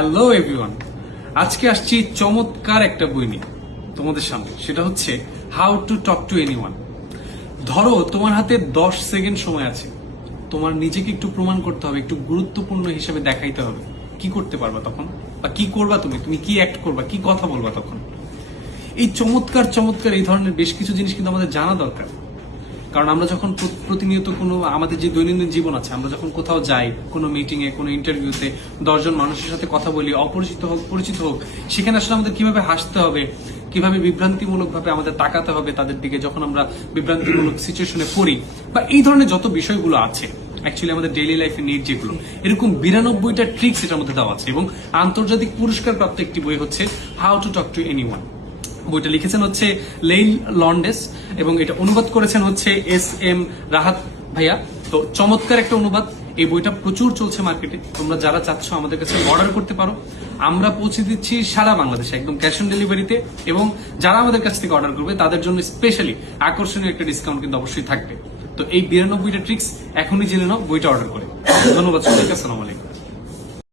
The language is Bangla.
হ্যালো এভরিওয়ান, আজকে আসছি চমৎকার একটা বই নিয়ে তোমাদের সামনে। সেটা হচ্ছে how to talk to anyone. ধরো তোমার হাতে 10 সেকেন্ড সময় আছে, তোমার নিজেকে একটু প্রমাণ করতে হবে, একটু গুরুত্বপূর্ণ হিসেবে দেখাইতে হবে। কি করতে পারবা তখন, বা কি করবা তুমি তুমি কি অ্যাক্ট করবা, কি কথা বলবা তখন? এই চমৎকার চমৎকার এই ধরনের বেশ কিছু জিনিস কিন্তু আমাদের জানা দরকার। কারণ আমরা যখন প্রতিনিয়ত কোনো আমাদের যে দৈনন্দিন জীবন আছে, আমরা যখন কোথাও যাই, কোনো মিটিং এ, কোনো ইন্টারভিউতে 10 জন মানুষের সাথে কথা বলি, অপরিচিত হোক পরিচিত হোক, সেখানে আসলে আমাদের কিভাবে হাসতে হবে, কিভাবে বিভ্রান্তিমূলক ভাবে আমাদের তাকাতে হবে তাদের দিকে যখন আমরা বিভ্রান্তিমূলক সিচুয়েশনে পড়ি, বা এই ধরনের যত বিষয়গুলো আছে অ্যাকচুয়ালি আমাদের ডেইলি লাইফে নিড যেগুলো, এরকম 92টা ট্রিক্স এটার মধ্যে দেওয়া আছে। এবং আন্তর্জাতিক পুরস্কার প্রাপ্ত একটি বই হচ্ছে how to talk to anyone. বইটা লিখেছেন হচ্ছে লেইল লন্ডেস এবং এটা অনুবাদ করেছেন হচ্ছে SM রাহাত ভাইয়া। তো চমৎকার একটা অনুবাদ। এই বইটা প্রচুর চলছে মার্কেটে। তোমরা যারা চাচ্ছ আমাদের কাছে অর্ডার করতে পারো, আমরা পৌঁছে দিচ্ছি সারা বাংলাদেশে একদম ক্যাশ অন ডেলিভারিতে। এবং যারা আমাদের কাছ থেকে অর্ডার করবে তাদের জন্য স্পেশালি আকর্ষণীয় একটা ডিসকাউন্ট কিন্তু অবশ্যই থাকবে। তো এই 92টা ট্রিক্স এখনই জেনে নাও বইটা অর্ডার করে। ধন্যবাদ সবাইকে, আসসালামু আলাইকুম।